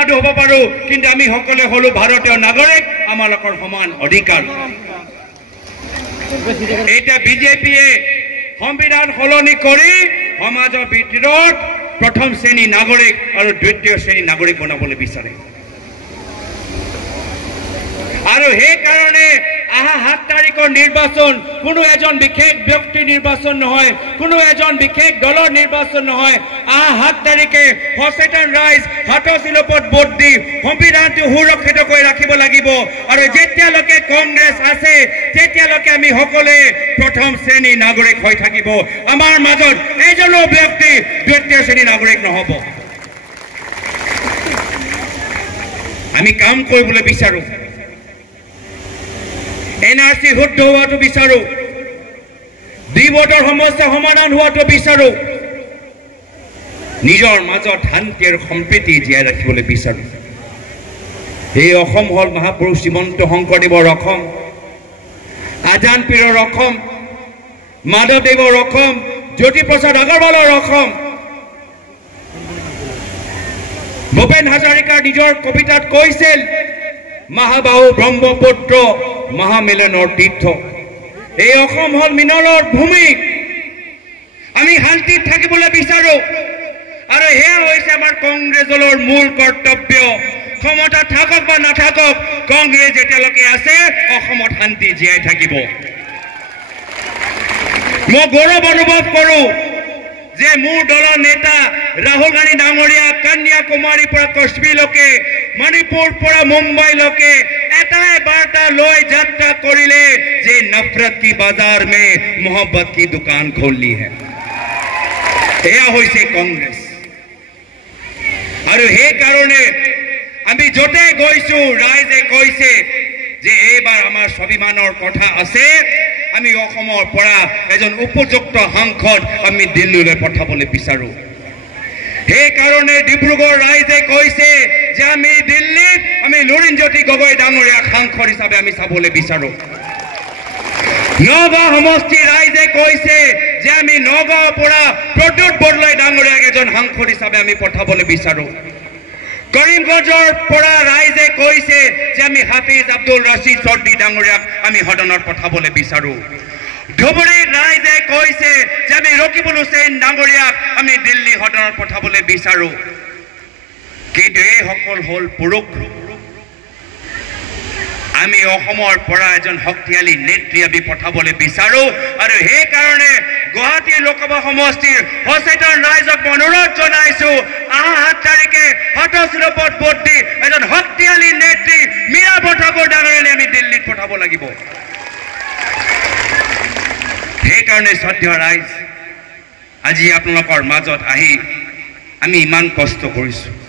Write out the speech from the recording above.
নাজানো হ'ব পাৰোঁ কিন্তু আমি সকলোৱে হ'লো ভাৰতীয় নাগৰিক আমালোকৰ সমান অধিকাৰ এটা বিজেপিয়ে সংবিধান সলনি কৰি সমাজৰ ভিতৰত প্ৰথম শ্ৰেণী নাগৰিক আৰু দ্বিতীয় শ্ৰেণী নাগৰিক বনাবলৈ বিচাৰে আৰু সেই কাৰণে আহা 7 তাৰিখৰ নিৰ্বাচন কোনো এজন বিশেষ ব্যক্তি নিৰ্বাচন নহয় কোনো এজন বিশেষ দলৰ নিৰ্বাচন নহয় আহা 7 তাৰিখে সচেতন ৰাইজ হাতৰ চিলপত ভোট দি সংবিধানটো সুৰক্ষিত কৰি ৰাখিব লাগিব আৰু যেতিয়ালৈকে কংগ্ৰেছ আছে তেতিয়ালৈকে আমি সকলোৱে প্ৰথম শ্ৰেণী নাগৰিক হৈ থাকিব আমাৰ মাজত এজনো ব্যক্তি দ্বিতীয় শ্ৰেণী নাগৰিক নহব আমি কাম কৰিবলৈ বিচাৰো NRC শুদ্ধ হোৱাটো বিচাৰো দ্বিবৰ্ডৰ সমস্যা সমাধান হোৱাটো বিচাৰো নিজৰ মাজত শান্তি আৰু সম্প্ৰীতি জীয়াই ৰাখিবলৈ বিচাৰো এই অসম হল মহাপুৰুষ শ্ৰীমন্ত শংকৰদেৱৰ অসম আজান পীৰৰ অসম মাধৱদেৱৰ অসম জ্যোতিপ্ৰসাদ আগৰৱালৰ অসম ভূপেন হাজৰিকাৰ নিজৰ কবিতাত কৈছিল মহাবাহু ব্ৰহ্মপুত্ৰ মহামিলনৰ তীৰ্থ এই অসম হল মিনলৰ ভূমি আমি শান্তিত থাকিবলৈ বিচাৰো আৰু এয়া হৈছে আমাৰ কংগ্ৰেছ দলৰ মূল কৰ্তব্য ক্ষমতা থাকক বা নাথাকক কংগ্ৰেছ যেতিয়ালৈকে আছে অসমত শান্তি জীয়াই থাকিব মই গৌৰৱ অনুভৱ কৰো যে মোৰ দলৰ নেতা ৰাহুল গান্ধী ডাঙৰীয়া কন্যাকুমাৰীৰ পৰা কাশ্মীৰলৈকে মণিপুৰ পৰা মুম্বাইলৈকে এটাই বাৰ্তা লৈ যাত্ৰা কৰিলে যে নফৰত কি বাজাৰ মে মোহব্বত কি দোকান খোলনি হে এয়া হৈছে কংগ্ৰেছ আৰু সেই কাৰণে আমি যতে গৈছো ৰাইজে কৈছে যে এইবাৰ আমাৰ স্বাভিমানৰ কথা আছে আমি অসমৰ পৰা এজন উপযুক্ত সাংসদ আমি দিল্লীলৈ পঠাবলৈ বিচাৰো সেই কাৰণে ডিব্ৰুগড় ৰাইজে কৈছে যে আমি দিল্লীত আমি লুৰিণজ্যোতি গগৈ ডাঙৰীয়া সাংসদ হিচাপে আমি চাবলৈ বিচাৰো নগাঁও সমষ্টি ৰাইজে কৈছে যে আমি নগাঁৱৰ পৰা প্ৰদ্যুৎ বৰদলৈ ডাঙৰীয়াক এজন সাংসদ হিচাপে আমি পঠাবলৈ বিচাৰো কৰিমগঞ্জৰ পৰা ৰাইজে কৈছে যে আমি হাফিজ আব্দুল ৰছিদ চৌধুৰী ডাঙৰীয়াক আমি সদনত পঠাবলৈ বিচাৰো ধুবুৰীৰ ৰাইজে কৈছে যে আমি ৰকিবুল হুছেইন ডাঙৰীয়াক আমি দিল্লী সদনত পঠাবলৈ বিচাৰো কিন্তু এই সকল হল পুৰুষ আমি অসমৰ পৰা এজন শক্তিশালী নেত্ৰী আমি পঠাবলৈ বিচাৰো আৰু সেই কাৰণে গুৱাহাটী লোকসভা সমষ্টিৰ সচেতন ৰাইজক অনুৰোধ জনাইছো আহা 7 তাৰিখে হতচিলপত ভোট দি এজন শক্তিশালী নেত্ৰী মীৰা ঠাকুৰ ডাঙৰীয়াক আমি দিল্লীত পঠাব লাগিব সেই কাৰণে শ্ৰদ্ধেয় ৰাইজ আজি আপোনালোকৰ মাজত আহি আমি ইমান কষ্ট কৰিছো